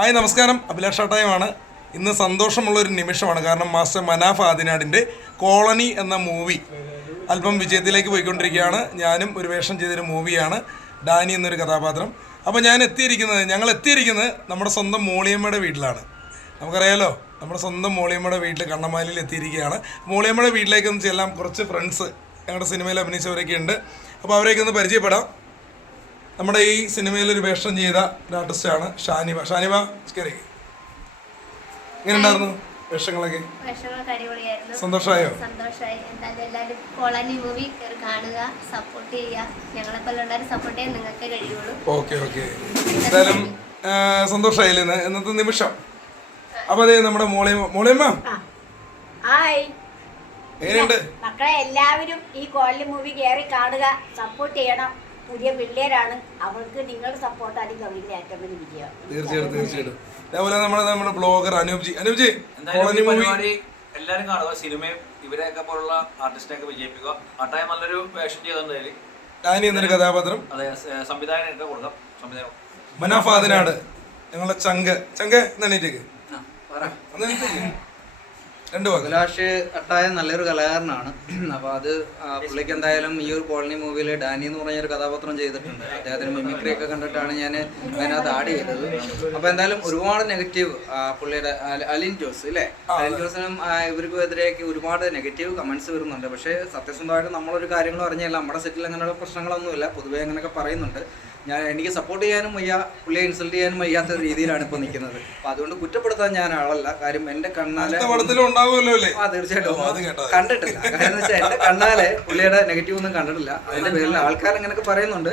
Hi നമസ്കാരം, അഭിലാഷ് ഷാട്ടായുമാണ്. ഇന്ന് സന്തോഷമുള്ളൊരു നിമിഷമാണ്. കാരണം മാസ്റ്റർ മനാഫ് ആദിനാടിൻ്റെ കോളനി എന്ന മൂവി അല്പം വിജയത്തിലേക്ക് പോയിക്കൊണ്ടിരിക്കുകയാണ്. ഞാനും ഒരു വേഷം ചെയ്തൊരു മൂവിയാണ് ഡാനി എന്നൊരു കഥാപാത്രം. അപ്പോൾ ഞങ്ങൾ എത്തിയിരിക്കുന്നത് നമ്മുടെ സ്വന്തം മോളിയമ്മയുടെ വീട്ടിലാണ്. നമുക്കറിയാലോ, നമ്മുടെ സ്വന്തം മോളിയമ്മയുടെ വീട്ടിൽ കണ്ണമാലിയിൽ എത്തിയിരിക്കുകയാണ്. മോളിയമ്മയുടെ വീട്ടിലേക്ക് ഒന്ന് ചെല്ലാം. കുറച്ച് ഫ്രണ്ട്സ് ഞങ്ങളുടെ സിനിമയിൽ അഭിനയിച്ചവരൊക്കെ ഉണ്ട്. അപ്പോൾ അവരെയൊക്കെ ഒന്ന് പരിചയപ്പെടാം. നമ്മുടെ ഈ സിനിമയിൽ ഒരു വേഷം ചെയ്ത ഒരു ആർട്ടിസ്റ്റാണ് ഷാനിവ. എങ്ങനെ ഉണ്ടായിരുന്നു വേഷങ്ങളൊക്കെ? സന്തോഷമായോ? എല്ലാവരും കോളനി മൂവി കാണുക, സപ്പോർട്ട് ചെയ്യുക. ഞങ്ങളെ പോലുള്ളവരെ സപ്പോർട്ട് ചെയ്യാൻ നിങ്ങൾക്ക് കഴിയുള്ളൂ. ഓക്കെ. എന്തായാലും സന്തോഷമായില്ലേ ഇന്നത്തെ നിമിഷം? അപ്പൊ അതെ, നമ്മുടെ മോളിയമ്മ എങ്ങനെയുണ്ട്? മക്കളെ എല്ലാവരും ഈ കോളനി മൂവി കയറി കാണുക, സപ്പോർട്ട് ചെയ്യണം. പുതിയ പിള്ളേരാണ്, അവർക്ക് നിങ്ങളുടെ സപ്പോർട്ടായിരിക്കും അവരുടെ ഏറ്റവും വലിയ വിജയം. തീർച്ചയായിട്ടും. അതേപോലെ നമ്മുടെ ബ്ലോഗർ അനൂപ്ജി എല്ലാരും കാണുക. സിനിമയും ഇവരെയൊക്കെ പോലുള്ള ആർട്ടിസ്റ്റിനെയൊക്കെ വിജയിപ്പിക്കുക. ആട്ടായ നല്ലൊരു വേഷം ചെയ്തിട്ടുണ്ടായി. ഡാനി എന്നൊരു കഥാപാത്രം. അതെ, സംവിധായകനൊക്കെ കൊടുക്കാം. സംവിധാനം മനാഫ് ആദിനാട്, ഞങ്ങളുടെ ചങ്ക എന്നെണീറ്റേക്ക്. അഭിലാഷ് അട്ടായ നല്ലൊരു കലാകാരനാണ്. അപ്പോൾ അത് പുള്ളിക്ക് എന്തായാലും ഈ ഒരു കോളനി മൂവിയിൽ ഡാനി എന്ന് പറഞ്ഞൊരു കഥാപാത്രം ചെയ്തിട്ടുണ്ട്. അദ്ദേഹത്തിന് മിമിക്രി ഒക്കെ കണ്ടിട്ടാണ് ഞാൻ അതിനകത്ത് ആഡ് ചെയ്തത്. അപ്പോൾ എന്തായാലും ഒരുപാട് നെഗറ്റീവ് പുള്ളിയുടെ അലിൻ ജോസ് ഇല്ലേ, അലിൻ ജോസിനും ഇവർക്കും എതിരെയൊക്കെ ഒരുപാട് നെഗറ്റീവ് കമൻസ് വരുന്നുണ്ട്. പക്ഷേ സത്യസന്ധമായിട്ട് നമ്മളൊരു കാര്യങ്ങളും അറിഞ്ഞില്ല. നമ്മുടെ സെറ്റിൽ അങ്ങനെയുള്ള പ്രശ്നങ്ങളൊന്നുമില്ല. പൊതുവേ അങ്ങനെയൊക്കെ പറയുന്നുണ്ട്. എനിക്ക് സപ്പോർട്ട് ചെയ്യാനും വയ്യ, പുള്ളിയെ ഇൻസൾട്ട് ചെയ്യാനും വയ്യാത്ത രീതിയിലാണ് ഇപ്പോൾ നിൽക്കുന്നത്. അപ്പം അതുകൊണ്ട് കുറ്റപ്പെടുത്താൻ ഞാൻ ആളല്ല. കാര്യം എൻ്റെ കണ്ണാലെ തീർച്ചയായിട്ടും കണ്ടിട്ടില്ല. കാര്യം എന്ന് വെച്ചാൽ എൻ്റെ കണ്ണാലെ പുള്ളിയുടെ നെഗറ്റീവ് ഒന്നും കണ്ടിട്ടില്ല. അതിന്റെ പേരിൽ ആൾക്കാർ അങ്ങനെയൊക്കെ പറയുന്നുണ്ട്.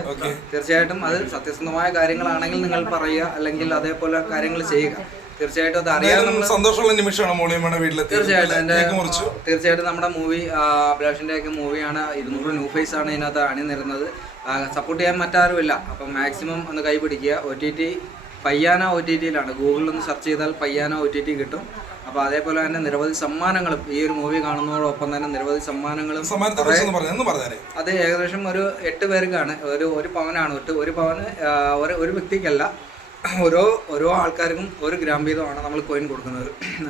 തീർച്ചയായിട്ടും അത് സത്യസന്ധമായ കാര്യങ്ങളാണെങ്കിൽ നിങ്ങൾ പറയുക, അല്ലെങ്കിൽ അതേപോലെ കാര്യങ്ങൾ ചെയ്യുക. തീർച്ചയായിട്ടും അത് അറിയാൻ സന്തോഷമുള്ള നിമിഷമാണ്. തീർച്ചയായിട്ടും നമ്മുടെ മൂവി അഭിലാഷിന്റെ ഒക്കെ മൂവിയാണ്. 200 ന്യൂ ഫേസ് ആണ് ഇതിനകത്ത് അണിനിരുന്നത്. സപ്പോർട്ട് ചെയ്യാൻ മറ്റാരുമില്ല. അപ്പം മാക്സിമം ഒന്ന് കൈ പിടിക്കുക. OTT പയ്യാന OTTയിലാണ്. ഗൂഗിളിലൊന്ന് സെർച്ച് ചെയ്താൽ പയ്യാന OTT കിട്ടും. അപ്പോൾ അതേപോലെ തന്നെ നിരവധി സമ്മാനങ്ങളും ഈ ഒരു മൂവി കാണുന്നതോടൊപ്പം തന്നെ നിരവധി സമ്മാനങ്ങളും. അത് ഏകദേശം ഒരു 8 പേർക്കാണ്. ഒരു പവനാണ്. ഒരു പവന് ഒരു വ്യക്തിക്കല്ല, ഓരോ ആൾക്കാർക്കും 1 ഗ്രാം വീതമാണ് നമ്മൾ കോയിൻ കൊടുക്കുന്നത്.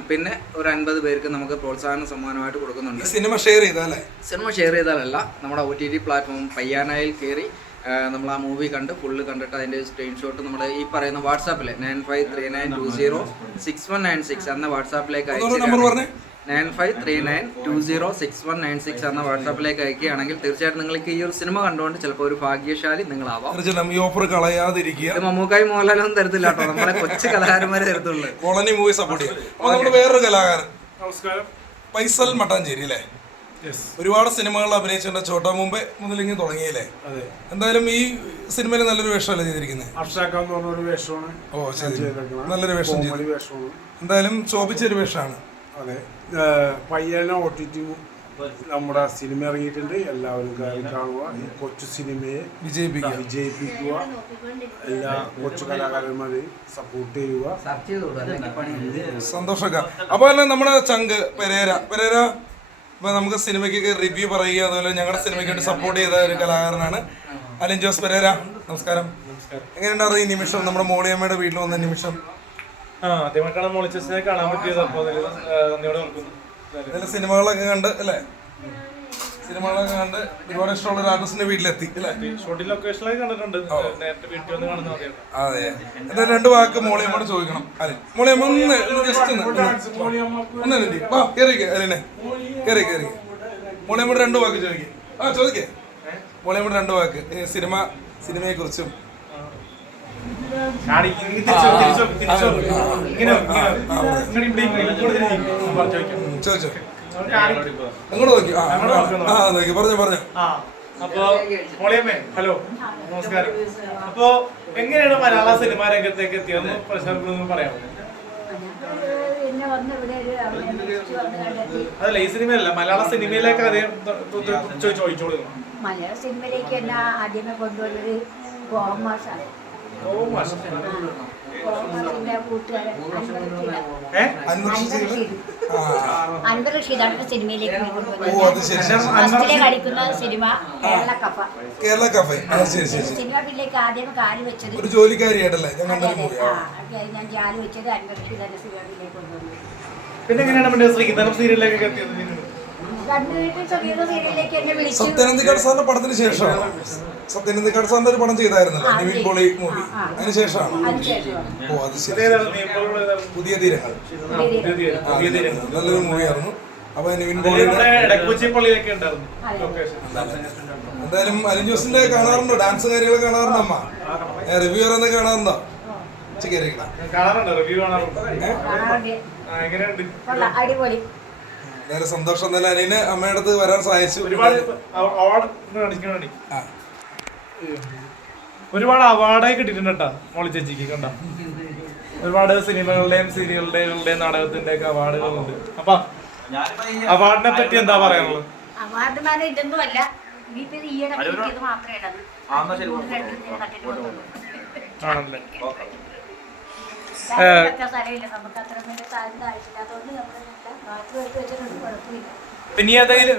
പിന്നെ ഒരു 50 പേർക്ക് നമുക്ക് പ്രോത്സാഹന സമ്മാനമായിട്ട് കൊടുക്കുന്നുണ്ട്. സിനിമ ഷെയർ ചെയ്താലല്ല, നമ്മുടെ OTT പ്ലാറ്റ്ഫോം പയ്യാനയിൽ കയറി നമ്മൾ ആ മൂവി ഫുള്ള് കണ്ടിട്ട് അതിൻ്റെ സ്ക്രീൻഷോട്ട് നമ്മുടെ ഈ പറയുന്ന വാട്സാപ്പിൽ 9539206196 എന്ന വാട്സാപ്പിലേക്ക് അയച്ചു. 9539206196 എന്ന വാട്സാപ്പിലേക്ക് അയക്കുകയാണെങ്കിൽ തീർച്ചയായിട്ടും നിങ്ങൾക്ക് ഈ ഒരു സിനിമ കണ്ടുകൊണ്ട് ചിലപ്പോൾ ഒരു ഭാഗ്യശാലി നിങ്ങളാവാം. ഈ ഓഫർ കളയാതിരിക്കുക. മമ്മൂക്കായി മോഹൻലാലൊന്നും തരത്തില്ല കേട്ടോ, നമ്മളെ കൊച്ചു കലാകാരന്മാരെ തരത്തുള്ളൂ. കോളനി മൂവി സപ്പോർട്ട് ചെയ്യും. വേറൊരു കലാകാരൻ, നമസ്കാരം, ഫൈസൽ മട്ടാഞ്ചേരി അല്ലേ? ഒരുപാട് സിനിമകളിൽ അഭിനയിച്ചിട്ടുണ്ട്. ചോട്ടാ മുമ്പേ മുതലിങ്ങനെ തുടങ്ങിയല്ലേ? എന്തായാലും ഈ സിനിമയിൽ നല്ലൊരു വേഷമല്ലേ ചെയ്തിരിക്കുന്നത്? ഓ ശരി, നല്ലൊരു വേഷം ചെയ്തു. എന്തായാലും ശോഭിച്ചൊരു വേഷമാണ്. അതെ, പയ്യന OTT നമ്മുടെ സിനിമ ഇറങ്ങിയിട്ടുണ്ട്. എല്ലാവരും കാണുക. ഈ കൊച്ചു സിനിമയെ വിജയിപ്പിക്കുക. എല്ലാ കൊച്ചു കലാകാരന്മാരെയും സപ്പോർട്ട് ചെയ്യുക. സന്തോഷമൊക്കെ. അപ്പോൾ തന്നെ നമ്മുടെ ചങ്ക് പെരേര ഇപ്പൊ നമുക്ക് സിനിമയ്ക്ക് റിവ്യൂ പറയുക, അതുപോലെ ഞങ്ങളുടെ സിനിമയ്ക്ക് വേണ്ടി സപ്പോർട്ട് ചെയ്ത ഒരു കലാകാരനാണ് അലിൻ ജോസ് പെരേര. നമസ്കാരം. എങ്ങനെയുണ്ടായിരുന്നു ഈ നിമിഷം, നമ്മുടെ മോളിയമ്മയുടെ വീട്ടിൽ വന്ന നിമിഷം? ആദ്യമായിട്ടാണ് മോളിച്ചസിനെ കാണാൻ പറ്റിയത്. സിനിമകളൊക്കെ കണ്ട് അല്ലേ? സിനിമകളൊക്കെ കണ്ട് ഒരുപാട് ഇഷ്ടമുള്ള ഒരു ആർട്ടിസ്റ്റിന്റെ വീട്ടിലെത്തി അല്ലേ? ഷൂട്ടിംഗ് ലൊക്കേഷനിലൊക്കെ കണ്ടിട്ടുണ്ട്. നേരത്തെ വീട്ടിൽ വന്ന് കാണുന്ന അതെ. എന്തായാലും 2 വാക്ക് മോളിയമ്മോട് ചോദിക്കണം. അല്ലെ മോളിയമ്മ ജസ്റ്റ് കേറി മോളിയമ്മോട് 2 വാക്ക് ചോദിക്കേ. ചോദിക്കേ മോളിയമ്മോട് 2 വാക്ക് സിനിമയെ കുറിച്ചും. ചോദിച്ചോ, അങ്ങോട്ട് നോക്കി പറഞ്ഞു. അപ്പൊ മോളിയമ്മേ, ഹലോ, നമസ്കാരം. അപ്പൊ എങ്ങനെയാണ് മലയാള സിനിമാ രംഗത്തേക്ക് എത്തിയെന്ന് പ്രശ്നം പറയാമോ? അതല്ല, ഈ സിനിമയല്ല, മലയാള സിനിമയിലേക്ക് ആദ്യം ചോദിച്ചോളൂ. മലയാള സിനിമയിലേക്ക് എന്നെ ആദ്യമേ കൊണ്ടുവന്നത് ഗോമാസാണ്. കൂട്ടുകാരൻ അൻവർ റഷീദാണ് സിനിമയിലേക്ക് ഓ കൊണ്ടുവന്നത്. അത് ശരി ശരി ശരി. ഫസ്റ്റിലെ കളിക്കുന്ന സിനിമ കേരള കഫ. കേരള കഫേ ആ ശരി ശരി ശരി. സിനിമ ഫീൽഡിലേക്ക് ആദ്യം കാല് വെച്ചത് ഒരു ജോലിക്കാരിയായിട്ടല്ലേ ഞാൻ അതെ കണ്ടൊരു അതെ മൂവി. അത് ഞാൻ കാല് വെച്ചത് അൻവർ റഷീദാണ് സിനിമ ഫീൽഡിലേക്ക് കൊണ്ടുവന്നത്. പിന്നെ എങ്ങനെയാണ് മറ്റേ ശ്രീധരം സീരിയലിലേക്കൊക്കെ എത്തിയത്? കണ്ണൂരിൽ ചെറിയൊരു സീരിയലിലേക്ക് എന്നെ വിളിച്ചു. സത്യനന്ദിക്കാട് സാറിന്റെ പടത്തിന് ശേഷമാണ്. സത്യനന്ദിക്കാട് സാറിന്റെ ഒരു പടം ചെയ്തായിരുന്നല്ലോ നിവിൻ പോളി മൂവി, അതിന് ശേഷമാണ്. അതിനുശേഷമാണ് ഓ അത് ശരി. ഏതാണ് നീ ഇപ്പോൾ ഏതാണ്? പുതിയ തീരങ്ങൾ പുതിയ തീരം. നല്ലൊരു മൂവിയായിരുന്നു. അപ്പൊ നിവിൻ അതിൽ പോളിയുടെ നമ്മുടെ എടക്കൊച്ചി പള്ളിയിലൊക്കെ ഉണ്ടായിരുന്നു ലൊക്കേഷൻ. എന്തായാലും അലിൻ ജോസിന്റെ കാണാറുണ്ടോ? ഡാൻസ് കാര്യങ്ങൾ കാണാറുണ്ടോ അമ്മ? റിവ്യൂ പറയുന്നത് കാണാറുണ്ടോ? കാണാറുണ്ട്, റിവ്യൂ കാണാറുണ്ട്. കാണാറുണ്ട്. എങ്ങനെയുണ്ട്? കൊള്ളാം, അടിപൊളി. എന്തായാലും സന്തോഷം. എന്തായാലും അലിന് അമ്മയുടെ അടുത്ത് വരാൻ സഹായിച്ചു. ഒരുപാട് അവാർഡ് കാണിക്കാൻ വേണ്ടി ആ. ഒരുപാട് അവാർഡായി കിട്ടിയിട്ടുണ്ട് കേട്ടോ മോളി ചേച്ചിക്ക്. കണ്ട ഒരുപാട് സിനിമകളുടെയും സീരിയലുകളുടെയും നാടകത്തിന്റെ ഒക്കെ അവാർഡുകളുണ്ട്. അപ്പൊ അവാർഡിനെ പറ്റി എന്താ പറയാനുള്ളത്? അവാർഡ് മാനം ഇതൊന്നുമല്ല, ഇനിയിപ്പോ ഈയിടെ കിട്ടിയത് മാത്രമേ ഉള്ളത്. ആണല്ലേ. സ്ഥലമില്ല, നമുക്ക് അത്ര വലിയ സാധ്യത ആയിട്ടില്ലാത്തതുകൊണ്ട് നമ്മൾ മാത്രം എടുത്ത് വെച്ചിട്ടുണ്ട്, കുഴപ്പമില്ല. പിന്നെ ഏതെങ്കിലും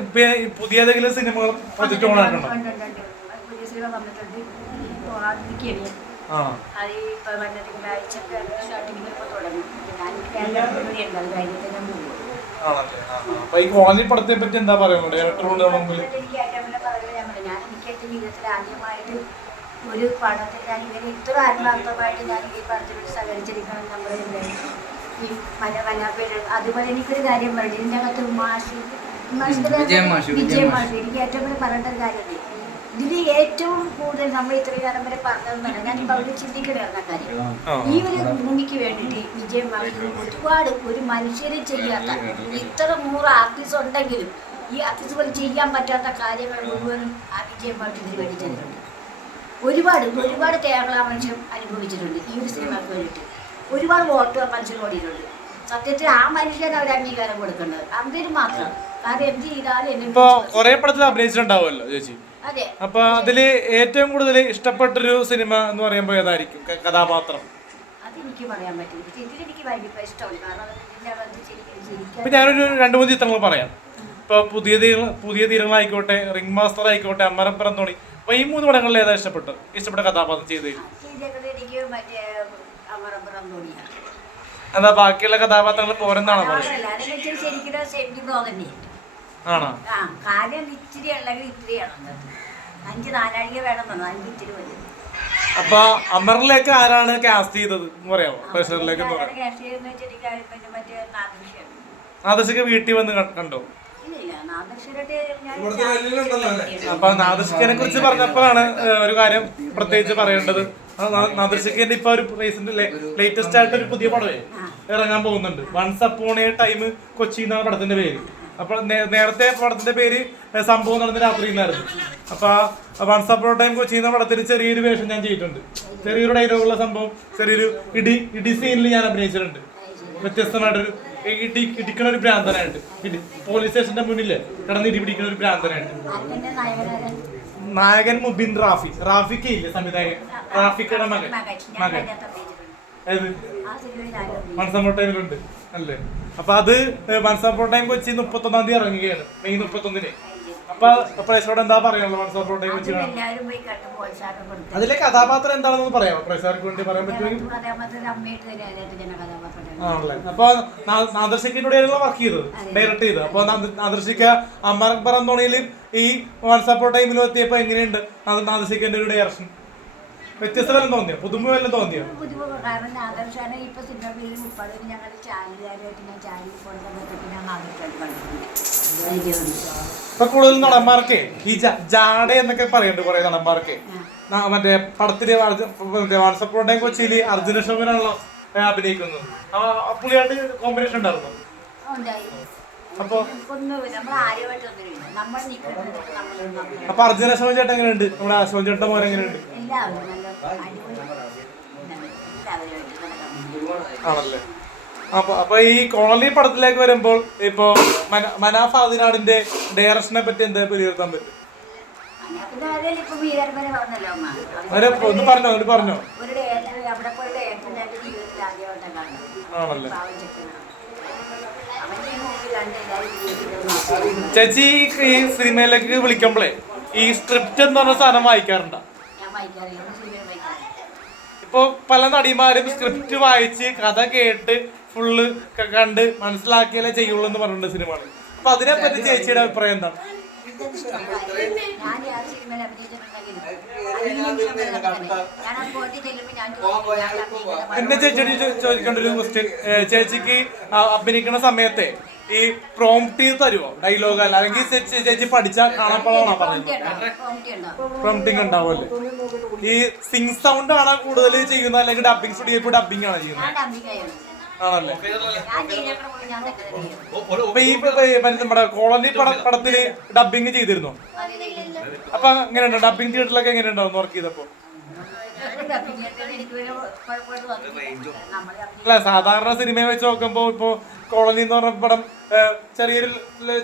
പുതിയ ഏതെങ്കിലും സിനിമകൾ പ്രൊജക്ട് ഓണായിട്ടുണ്ടോ? പുതിയ സിനിമ വന്നിട്ടുണ്ട്. പോകാതിരിക്കുകയാണ് ആ അത് ഇപ്പൊ വന്ന തിങ്കളാഴ്ച സ്റ്റാർട്ടിങ്ങിൽ ഇപ്പൊ തുടങ്ങി. ഞാൻ ഉണ്ട്, അത് കഴിഞ്ഞിട്ട് ഞാൻ പോകും. ആണല്ലേ. അപ്പൊ ഈ കോളനി പടത്തെ പറ്റി എന്താ പറയുന്നത്? ഡയറക്ടറുടെ മുമ്പിൽ എനിക്ക് ഏറ്റവും വലിയ പറയുന്നത് ഞാൻ എനിക്ക് എന്റെ ജീവിതത്തിൽ ആദ്യമായിട്ട് ഒരു പടത്തിൽ ഞാൻ ഇങ്ങനെ ഇത്ര ആത്മാർത്ഥമായിട്ട് ഞാൻ ഈ പടത്തിൽ സഹകരിച്ചിരിക്കണം. നമ്മൾ ഈ മലപ്പേര് അതുപോലെ എനിക്കൊരു കാര്യം പറഞ്ഞു, ഇതിനകത്ത് വിജയൻ മാഷ് എനിക്ക് ഏറ്റവും വലിയ പറയേണ്ട ഒരു കാര്യമുണ്ട്. ഇതിൽ ഏറ്റവും കൂടുതൽ നമ്മൾ ഇത്രയും കാലം വരെ പറഞ്ഞതെന്നല്ല, ഞാനിപ്പോൾ അവിടെ ചിന്തിക്കണമായിരുന്ന കാര്യം. ഈ ഒരു ഭൂമിക്ക് വേണ്ടിയിട്ട് വിജയൻ മാഷ് ഒരുപാട് ഒരു മനുഷ്യരും ചെയ്യാത്ത ഇത്ര 100 ആർട്ടിസ്റ്റ് ഉണ്ടെങ്കിലും ഈ ആർട്ടിസ്റ്റുകൾ ചെയ്യാൻ പറ്റാത്ത കാര്യങ്ങൾ മുഴുവനും ആ വിജയൻ മാഷ് ഇതിന് വേണ്ടി ചെയ്തിട്ടുണ്ട്. ഒരുപാട് ത്യാഗങ്ങൾ ആ മനുഷ്യൻ അനുഭവിച്ചിട്ടുണ്ട് ഈ ഒരു സിനിമയ്ക്ക് വേണ്ടിയിട്ട്. ഒരുപാട് വോട്ട് ആ മനുഷ്യൻ ഓടിയിട്ടുണ്ട്. സത്യത്തിൽ ആ മനുഷ്യന് അവർ അംഗീകാരം കൊടുക്കേണ്ടത് അതിന് മാത്രം. കാരണം എന്ത് ചെയ്താലും ഇപ്പൊ കുറെ പടത്തിൽ അഭിനയിച്ചിട്ടുണ്ടാവുമല്ലോ ചേച്ചി. അതെ. അപ്പൊ അതില് ഏറ്റവും കൂടുതൽ ഇഷ്ടപ്പെട്ടൊരു സിനിമ എന്ന് പറയുമ്പോ ഏതായിരിക്കും കഥാപാത്രം? അതെനിക്ക് പറയാൻ പറ്റില്ല. ഇതിലെനിക്ക് ഭയങ്കര ഇഷ്ടമാണ്. കാരണം ഇപ്പൊ ഞാനൊരു 2-3 ചിത്രങ്ങൾ പറയാം. ഇപ്പൊ പുതിയ തീരങ്ങളായിക്കോട്ടെ, റിംഗ് മാസ്റ്റർ ആയിക്കോട്ടെ, അമരപ്പുറം തോണി. അപ്പൊ ഈ 3 പടങ്ങളിൽ ഏതാ ഇഷ്ടപ്പെട്ട കഥാപാത്രം ചെയ്ത് എനിക്ക് മറ്റേ അമരപ്പുറം തോണിയാണ്. എന്താ ബാക്കിയുള്ള കഥാപാത്രങ്ങൾ പോരെന്നാണോ പറയുന്നത്? ആണോ? ആ കാര്യം ഇച്ചിരി ഉണ്ടെങ്കിൽ ഇത്തിരിയാണ്. 5 നാലാഴിക വേണം, 5 ഇത്തിരി മതി. അപ്പൊ അമറിലേക്ക് ആരാണ് കാസ്റ്റ് ചെയ്തത് എന്ന് പറയാമോ? പ്രഷറിലേക്ക് നാദർശിക്ക് വീട്ടിൽ വന്ന് കണ്ടോ? അപ്പൊ നാദർശിക്കനെ കുറിച്ച് പറഞ്ഞപ്പോഴാണ് ഒരു കാര്യം പ്രത്യേകിച്ച് പറയേണ്ടത്. നാദർശിക്കന്റെ ഇപ്പൊ ഒരു ലേറ്റസ്റ്റ് ആയിട്ട് ഒരു പുതിയ പടമേ ഇറങ്ങാൻ പോകുന്നുണ്ട്. Once upon a time Kochi എന്നാണ് പടത്തിന്റെ പേര്. അപ്പോൾ നേരത്തെ പടത്തിന്റെ പേര് സംഭവം നടന്ന രാത്രി എന്നായിരുന്നു. അപ്പൊ വൺസ് അപ്പോൺ ടൈം കൊച്ചി എന്ന പടത്തിൽ ചെറിയൊരു വേഷം ഞാൻ ചെയ്തിട്ടുണ്ട്. ചെറിയൊരു ഡയലോഗുള്ള സംഭവം, ചെറിയൊരു ഇടി സീനിൽ ഞാൻ അഭിനയിച്ചിട്ടുണ്ട്. വ്യത്യസ്തമായിട്ടൊരു ഇടിക്കണ ഒരു ഭ്രാന്തനായിട്ട്, പോലീസ് സ്റ്റേഷന്റെ മുന്നില് കിടന്ന് ഇടി പിടിക്കുന്ന ഒരു ഭ്രാന്തനായിട്ട്. നായകൻ മുബിൻ റാഫിക്ക് ഇല്ലേ സംവിധായകൻ, റാഫിക്കയുടെ മകൻ ഏത് വൺസ് അപ്പോൺ ടൈമിലുണ്ട് അല്ലേ? അപ്പൊ അത് വൺസ് അപ്പോൺ ടൈം കൊച്ചി 31-ാം തീയതി ഇറങ്ങുകയാണ്, മെയ് 31-ന്. അപ്പൊ പ്രേക്ഷകരോട് എന്താ പറയാനുള്ളത് വൺസ് അപ്പോൺ ടൈം കൊച്ചി? അതിലെ കഥാപാത്രം എന്താണെന്ന് പറയാമോ പ്രേക്ഷകർക്ക് വേണ്ടി പറയാൻ പറ്റുമെങ്കിൽ? ആണല്ലേ. അപ്പൊ നാദർശിക്കിനോട് വർക്ക് ചെയ്തത്, ഡയറക്ട് ചെയ്തത്. അപ്പൊ നാദർശിക്ക അമരപ്പുറം തോണിയിൽ ഈ വൺസ് അപ്പോൺ ടൈമിൽ എത്തിയപ്പോ എങ്ങനെയുണ്ട് നാദർശിക്കന്റെ ഒരു ഡയറക്ഷൻ? വ്യത്യസ്ത വല്ലതും തോന്നിയോ? പുതുമ വല്ലതും തോന്നിയോ? കാരണം ആദർശാണ് ഇപ്പൊ സിനിമ പേര് ഉൾപ്പെടുന്നത്. ഞങ്ങൾ ചാനലുകാരുമായിട്ട് ഞാൻ ചാനലിൽ പോകുന്ന സമയത്തൊക്കെ ഞാൻ ആദർശമായിട്ട് കണ്ടിട്ടുണ്ട്. ഇപ്പൊ കൂടുതൽ നടന്മാർക്ക് ഈ ജാട എന്നൊക്കെ പറയുന്നുണ്ട് കുറെ നടന്മാർക്ക്. മറ്റേ പടത്തില് വൺസ് അപ്പോൺ ടൈം കൊച്ചിയിൽ അർജുന അശോകനാണല്ലോ അഭിനയിക്കുന്നത്. പുള്ളിയായിട്ട് കോമ്പിനേഷൻ ഉണ്ടായിരുന്നു. അപ്പൊ അപ്പൊ അർജുന അശോകൻ ചേട്ടൻ എങ്ങനെയുണ്ട്? നമ്മുടെ അശോകൻ ചേട്ടൻ മോൻ എങ്ങനെയുണ്ട്? ആണല്ലേ. അപ്പൊ ഈ കോളനി പടത്തിലേക്ക് വരുമ്പോൾ ഇപ്പൊ മനാഫ് ആദിനാടിന്റെ ഡയറക്ഷനെ പറ്റി എന്താ വിലയിരുത്താൻ പറ്റും? ഒന്ന് പറഞ്ഞോ. ആണല്ലേ. അവൻ്റെ മുമ്പിൽ രണ്ട് ചേച്ചി ഈ സിനിമയിലേക്ക് വിളിക്കുമ്പോഴേ ഈ സ്ക്രിപ്റ്റ് എന്ന് പറഞ്ഞ സാധനം വായിക്കാറുണ്ടോ? ഞാൻ വായിക്കാറില്ല, സിനിമ വായിക്കാറില്ല. ഇപ്പൊ പല നടിമാരും സ്ക്രിപ്റ്റ് വായിച്ച് കഥ കേട്ട് ഫുള്ള് കണ്ട് മനസ്സിലാക്കിയാലേ ചെയ്യുള്ളൂ എന്ന് പറഞ്ഞിട്ടുണ്ട് സിനിമകൾ. അപ്പൊ അതിനെപ്പറ്റി ചേച്ചിയുടെ അഭിപ്രായം എന്താണ്? ഞാൻ ആ സിനിമയിൽ അഭിനയിച്ചിട്ടുണ്ടെങ്കിലും ഞാൻ ആ പോയിട്ട് ചെല്ലുമ്പോൾ ഞാൻ ചോദിക്കും, എന്നെ ചേച്ചിയോട് ചോദിക്കേണ്ട ഒരു ക്വസ്റ്റ്യൻ, ചേച്ചിക്ക് അഭിനയിക്കുന്ന സമയത്തെ ഈ പ്രോംപ്റ്റ് തരുമോ ഡയലോഗ് അല്ല, അല്ലെങ്കിൽ ചേച്ചി പഠിച്ചാൽ കാണാപ്പാടാണോ പറയുന്നത്? പ്രോംപ്റ്റിംഗ് ഉണ്ടാവുമല്ലേ? ഈ സിംഗ് സൗണ്ട് ആണോ കൂടുതൽ ചെയ്യുന്നത്, അല്ലെങ്കിൽ ഡബിങ് സ്റ്റുഡിയോ ഡബിങ് ആണോ ചെയ്യുന്നത്? ആണല്ലേ? അപ്പൊ ഈ നമ്മുടെ കോളനി പടത്തില് ഡബിങ് ചെയ്തിരുന്നോ? അപ്പൊ എങ്ങനെയുണ്ടോ ഡബിങ് തിയേറ്ററിലൊക്കെ എങ്ങനെയുണ്ടാവും വർക്ക് ചെയ്തപ്പോ? അല്ല, സാധാരണ സിനിമയെ വെച്ച് നോക്കുമ്പോ ഇപ്പൊ കോളനി എന്ന് പറഞ്ഞ പടം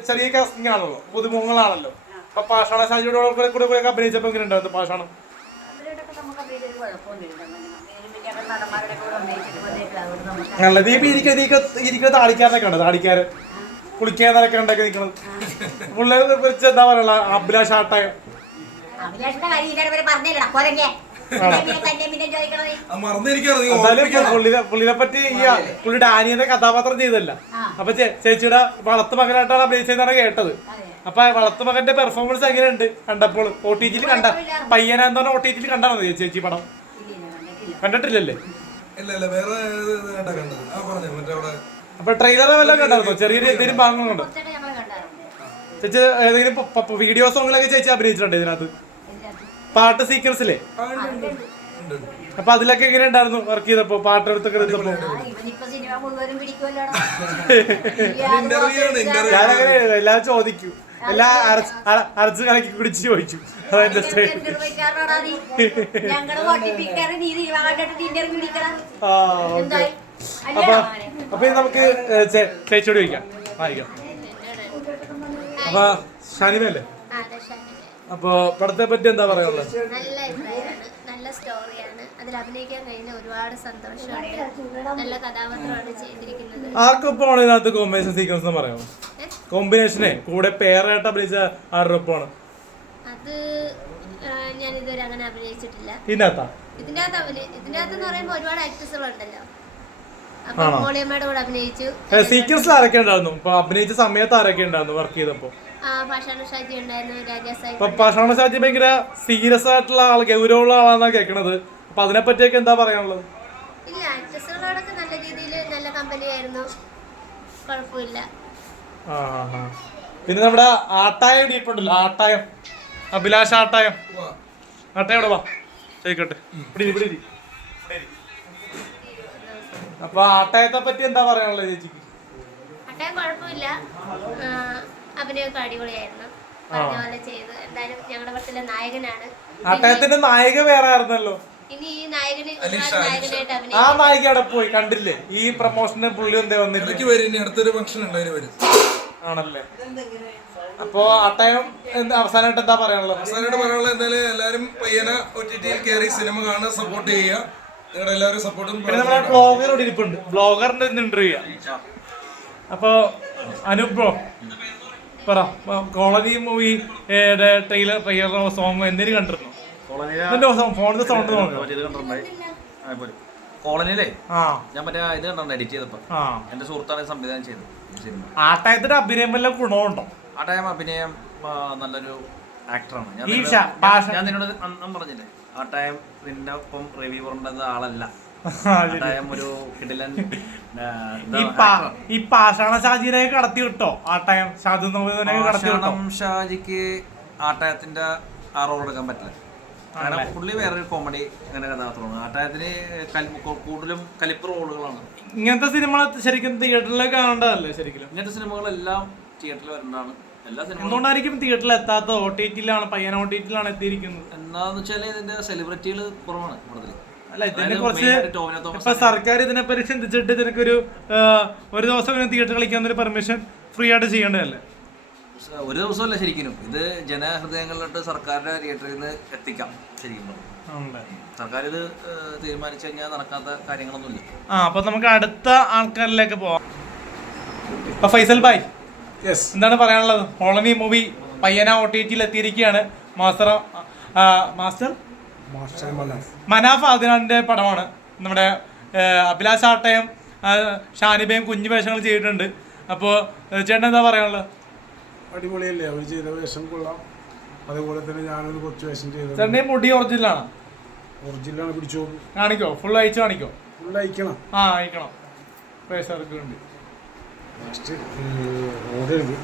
ചെറിയ കാസ്റ്റിംഗ് ആണല്ലോ, പുതുമുഖങ്ങളാണല്ലോ. അപ്പൊ പാഷാണ ഷാജിയുടെ കൂടെ അഭിനയിച്ചപ്പോ എങ്ങനെ ഉണ്ടായിരുന്നു പാഷാണം? നല്ലത്. ഈ ഇരിക്കുന്ന താടിക്കാരനൊക്കെ ഉണ്ട്, താടിക്കാര് കുളിക്കാനൊക്കെ ഉണ്ടാക്കി നിൽക്കുന്നത് പിള്ളേർ എന്താ പറയാ അഭിലാഷ് ആട്ടായം. പുള്ളിനെ പറ്റി പുള്ളി ഡാനിയുടെ കഥാപാത്രം ചെയ്തല്ല. അപ്പൊ ചേച്ചിയുടെ വളർത്തു മകനായിട്ടാണ് അഭിനയിച്ചതെന്നാണ് കേട്ടത്. അപ്പൊ വളർത്തു മകന്റെ പെർഫോമൻസ് എങ്ങനെയുണ്ട് കണ്ടപ്പോൾ? OTT കണ്ട പയ്യനെന്ന് പറഞ്ഞ OTT കണ്ടാണോ ചേച്ചി പടം? കണ്ടിട്ടില്ലല്ലേ? അപ്പൊ ട്രെയിലർ വല്ലതും കണ്ടായിരുന്നോ? ചെറിയൊരു എന്തെങ്കിലും ഭാഗങ്ങളുണ്ടോ ചേച്ചി? ഏതെങ്കിലും വീഡിയോ സോങ്ങിലൊക്കെ ചേച്ചി അഭിനയിച്ചിട്ടുണ്ടോ ഇതിനകത്ത്? പാട്ട് സീക്വൻസിലെ അപ്പൊ അതിലൊക്കെ എങ്ങനെ ഉണ്ടായിരുന്നു വർക്ക് ചെയ്തപ്പോ? പാട്ട് എടുത്തൊക്കെ എടുത്തപ്പോ ഞാനങ്ങനെ എല്ലാം ചോദിക്കും, എല്ലാം അരച്ച് കലക്കി കുടിച്ച് ചോദിച്ചു. അതെന്റെ അപ്പൊ നമുക്ക് ചേച്ചിയോട് ചോദിക്കാം, വായിക്കാം. അപ്പൊ ഷാനിമല്ലേ? അപ്പൊ പടത്തെ പറ്റി എന്താ പറയാനുള്ളത്? നല്ല അഭിപ്രായമാണ്, നല്ല സ്റ്റോറിയാണ്, അതിൽ അഭിനയിക്കാൻ കഴിഞ്ഞ ഒരുപാട് സന്തോഷമുണ്ട്. നല്ല കഥാപാത്രമാണ് ചെയ്തിരിക്കുന്നത്. ആർക്കൊപ്പമാണ് ഇതിനകത്ത് കോമ്പിനേഷൻ സീക്വൻസ് എന്ന് പറയാമോ? കോമ്പിനേഷനെ കൂടെ പേരായിട്ട് അഭിനയിച്ച ആരുടെയൊപ്പമാണ്? അത് ഞാൻ ഇതുവരെ അങ്ങനെ അഭിനയിച്ചിട്ടില്ല. ഇതിനകത്ത് പറയുമ്പോ ഒരുപാട് ആക്ടേഴ്സുകളുണ്ടല്ലോ. അപ്പൊ മോളിയമ്മയുടെ കൂടെ അഭിനയിച്ചു. സീക്വൻസിൽ ആരൊക്കെ ഉണ്ടായിരുന്നു? ഇപ്പൊ അഭിനയിച്ച സമയത്ത് ആരൊക്കെ ഉണ്ടായിരുന്നു വർക്ക് ചെയ്തപ്പോ? പാഷാണ ഷാജി ഉണ്ടായിരുന്നു, രാജാസായി. പാഷാണ ഷാജി ഭയങ്കര സീരിയസ് ആയിട്ടുള്ള ആൾ, ഗൗരവമുള്ള ആളാന്നാ കേൾക്കണത്. അപ്പൊ അതിനെ പറ്റിയൊക്കെ എന്താ പറയാനുള്ളത്? ഇല്ല, ആക്ടേഴ്സുകളോടൊക്കെ നല്ല രീതിയിൽ നല്ല കമ്പനി ആയിരുന്നു, കുഴപ്പമില്ല. പിന്നെ നമ്മുടെ ആട്ടായം ഇരിപ്പുണ്ടല്ലോ, ആട്ടായം അഭിലാഷ് ആട്ടായം. ആട്ടായോടെ വാ ചോദിക്കട്ടെ. അപ്പൊ ആട്ടായത്തെ പറ്റി എന്താ പറയാനുള്ളത് ചേച്ചിക്ക്? ആട്ടായം കുഴപ്പമില്ല, അഭിനയൊക്കെ അടിപൊളിയായിരുന്നു, പറഞ്ഞ പോലെ ചെയ്തു. എന്തായാലും ഞങ്ങളുടെ പടത്തിലെ നായകനാണ്. ആട്ടായത്തിന്റെ നായിക വേറെ ആയിരുന്നല്ലോ. ഇനി ഈ നായകന് നായകനായിട്ട് ആ നായിക അവിടെ പോയി കണ്ടില്ലേ? ഈ പ്രൊമോഷന് പുള്ളി എന്തേ വന്നില്ല? അടുത്തൊരു ഫംഗ്ഷൻ ഉണ്ട് ആണല്ലേ? അപ്പൊ ആട്ടായം അവസാനമായിട്ട് എന്താ പറയാനുള്ളത്? അവസാനമായിട്ട് പറയാനുള്ളത് എന്തായാലും എല്ലാവരും പയ്യനെ OTTയിൽ കയറി സിനിമ കാണാൻ സപ്പോർട്ട് ചെയ്യുക. നിങ്ങളുടെ എല്ലാവരും സപ്പോർട്ടും. പിന്നെ നമ്മുടെ ബ്ലോഗർ ഇവിടെ ഇരിപ്പുണ്ട്, ബ്ലോഗറിന്റെ ഇന്റർവ്യൂ ചെയ്യാം. അപ്പൊ അനൂപ് ബ്രോ പറ, കോളനി മൂവി ട്രെയിലർ സോങ് എന്തെങ്കിലും കണ്ടിരുന്നു? ഫോണിന്റെ സൗണ്ട് കോളനിയിലെ ഞാൻ മറ്റേ ഇത് കണ്ടോ എഡിറ്റ് ചെയ്തപ്പോ എന്റെ സുഹൃത്താണ് സംവിധാനം ചെയ്തത് സിനിമ. ആട്ടായത്തിന്റെ അഭിനയം വല്ല ഗുണമുണ്ടോ? ആട്ടായം അഭിനയം നല്ലൊരു ആക്ടറാണ്. ഞാൻ നിന്നോട് അന്നും പറഞ്ഞില്ലേ, ആട്ടായം നിന്റെ ഒപ്പം റിവ്യൂ പറയേണ്ടത് ആളല്ല. ആട്ടായം ഒരു കിടിലൻ. ഈ പാഷാണ ഷാജിനെ കടത്തി വിട്ടോ ആട്ടായം? ഷാജിക്ക് ആട്ടായത്തിന്റെ ആ റോൾ എടുക്കാൻ പറ്റില്ല, കാരണം പുള്ളി വേറൊരു കോമഡി അങ്ങനെ കഥാപാത്രമാണ്. ആട്ടായത്തിന് കൂടുതലും കലിപ്പ് റോളുകളാണ്. ഇങ്ങനത്തെ സിനിമ ശരിക്കും തിയേറ്ററിലേക്ക് കാണേണ്ടതല്ലേ? ശരിക്കും ഇങ്ങനത്തെ സിനിമകളെല്ലാം തിയേറ്ററിൽ വരേണ്ടതാണ്. എല്ലാ സിനിമ എന്തുകൊണ്ടായിരിക്കും തിയേറ്ററിൽ എത്താത്ത? OTTയിലാണ്, പയ്യൻ OTTയിലാണ് എത്തിയിരിക്കുന്നത്. എന്താന്ന് വെച്ചാല് ഇതിന്റെ സെലിബ്രിറ്റികൾ കുറവാണ് കൂടുതൽ. അല്ല, ഇതിനെ കുറിച്ച് ഇപ്പൊ സർക്കാർ ഇതിനെപ്പറ്റി ചിന്തിച്ചിട്ട് ഇതിനൊരു ദിവസം തിയേറ്റർ കളിക്കാൻ ഒരു പെർമിഷൻ ഫ്രീ ആയിട്ട് ചെയ്യേണ്ടതല്ലേ? ഒരു ദിവസമല്ല ശരിക്കും, ഇത് ജനഹൃദയങ്ങളിലോട്ട് സർക്കാരിന്റെ തിയേറ്ററിൽ നിന്ന് എത്തിക്കാം. ശരിക്കും സർക്കാർ ഇത് തീരുമാനിച്ചു കഴിഞ്ഞാൽ നടക്കാത്ത കാര്യങ്ങളൊന്നുമില്ല. അപ്പൊ നമുക്ക് അടുത്ത ആൾക്കാരിലേക്ക് പോവാം. അപ്പൊ ഫൈസൽ ഭായ് യെസ് എന്താണ് പറയാനുള്ളത്? കോളനി മൂവി പയ്യന OTT-ൽ എത്തിയിരിക്കുകയാണ്. മാസ്റ്റർ മനാഫ് ആദിനാടിന്റെ പടമാണ്. നമ്മുടെ അഭിലാഷ് ആട്ടയും ഷാനിബയും കുഞ്ഞു വേഷങ്ങൾ ചെയ്തിട്ടുണ്ട്. അപ്പോൾ ചേട്ടൻ എന്താ പറയാനുള്ളത്? അടിപൊളിയല്ലേ അവർ ചെയ്ത വേഷം കൊള്ളാം. അതേപോലെ തന്നെ ഞാനൊരു കൊച്ചു വേഷം ചെയ്തത്. ചേട്ടൻ്റെ മുടി ഒറിജിനലാണ്? ഒറിജിനലാണ്. പിടിച്ചോ കാണിക്കോ? ഫുൾ അയച്ചു കാണിക്കോ? ഫുൾ അയക്കണം. അയക്കണം. പേഴ്സർക്ക് ഉണ്ട്. നെക്സ്റ്റ് ഓടരുത്.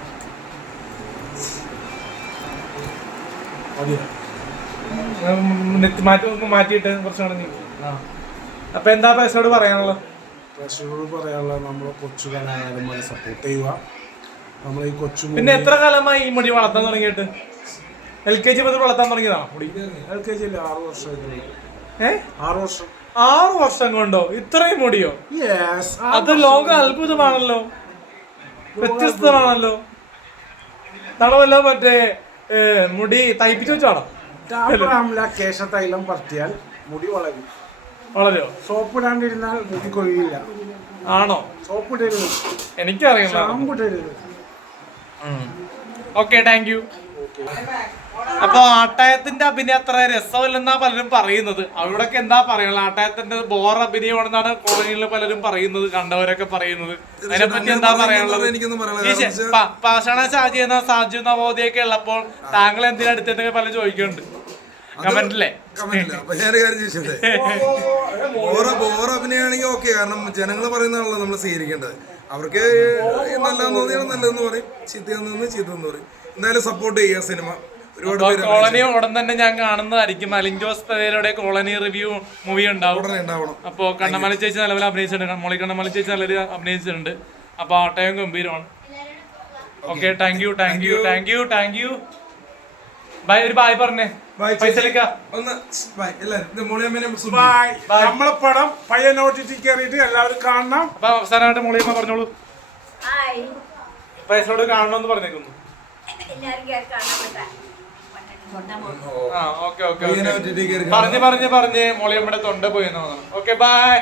മാറ്റിയിട്ട് കുറച്ചുകൂടെ. അപ്പൊ എന്താ പേഴ്സോട് പറയാനുള്ളത്? പ്രേക്ഷകരോട് പറയാനുള്ള നമ്മളെ കൊച്ചു കലാകാരന്മാരെ സപ്പോർട്ട് ചെയ്യുക. നമ്മളെ ഈ കൊച്ചു പിന്നെ എത്ര കാലമായി ഈ മുടി വളർത്താൻ തുടങ്ങിയിട്ട്? LKG മുതൽ വളർത്താൻ തുടങ്ങിയതാണോ മുടി? LKG 6 വർഷം. 6 വർഷം. 6 വർഷം കൊണ്ടോ ഇത്രയും മുടിയോ? അത് ലോക അത്ഭുതമാണല്ലോ, വ്യത്യസ്തമാണല്ലോ. തടവല്ലോ മറ്റേ മുടി തയ്പ്പിച്ചു വെച്ചാണോ? കേശത്തൈലം പറ്റിയാൽ മുടി വളരും. വളരോ? സോപ്പ് ഇടാണ്ടിരുന്നാൽ മുടി കൊഴിയില്ല. ആണോ? സോപ്പ് ഇടരുത്. എനിക്കറിയാം. ഷാമ്പു ഇടരുത്. Okay, thank U. അപ്പൊ ആട്ടായത്തിന്റെ അഭിനയം അത്ര രസമില്ലെന്നാ പലരും പറയുന്നത്. അവരോടൊക്കെ എന്താ പറയാനുള്ളത്? ആട്ടായത്തിന്റെ ബോർ അഭിനയമാണെന്നാണ് കോളനിയിൽ പലരും പറയുന്നത്, കണ്ടവരൊക്കെ പറയുന്നത്. അതിനെപ്പറ്റി എന്താ പറയാനുള്ളത്? പാഷാണ ഷാജി എന്ന സാജു നവോദയൊക്കെ ഉള്ളപ്പോൾ താങ്കൾ എന്തിനാ എടുത്തിട്ടൊക്കെ പലരും ചോദിക്കുന്നുണ്ട് കമന്റിലെ. അപ്പൊ ഞാൻ കാര്യം ചോദിച്ചത്, ബോറ അഭിനയാണെങ്കിൽ ഓക്കെ, കാരണം ജനങ്ങൾ പറയുന്നതാണല്ലോ നമ്മൾ സ്വീകരിക്കേണ്ടത്. അവർക്ക് നല്ലതെന്ന് തോന്നിയാൽ നല്ലതെന്ന് പറയും, ചീത്തയെന്ന് ചീത്തെന്ന് പറയും. എന്തായാലും സപ്പോർട്ട് ചെയ്യുക സിനിമ. കോളനി ഉടൻ തന്നെ ഞാൻ കാണുന്നതായിരിക്കും. അലിൻ ജോസ് പെരേരയുടെ കോളനി റിവ്യൂ മൂവി ഉണ്ടാവും. അപ്പൊ കണ്ണമല ചേച്ചി നല്ലപോലെ അഭിനയിച്ചിട്ടുണ്ട്. മോളി കണ്ണമല ചേച്ചി നല്ലൊരു അഭിനയിച്ചിട്ടുണ്ട്. അപ്പൊ ആട്ടയം ഗംഭീരമാണ്. Okay, thank you. ബൈ. ഒരു ബായ് പറഞ്ഞേ. നമ്മളെ പടം പയ്യൻ OTT കയറിയിട്ട് എല്ലാവരും കാണണം. അപ്പൊ അവസാനമായിട്ട് മോളിയമ്മ പറഞ്ഞോളൂ. പൈസയോട് കാണണമെന്ന് പറഞ്ഞേക്കുന്നു. പറഞ്ഞ് മോളിയമ്മയുടെ തൊണ്ട പോയി. Okay, by.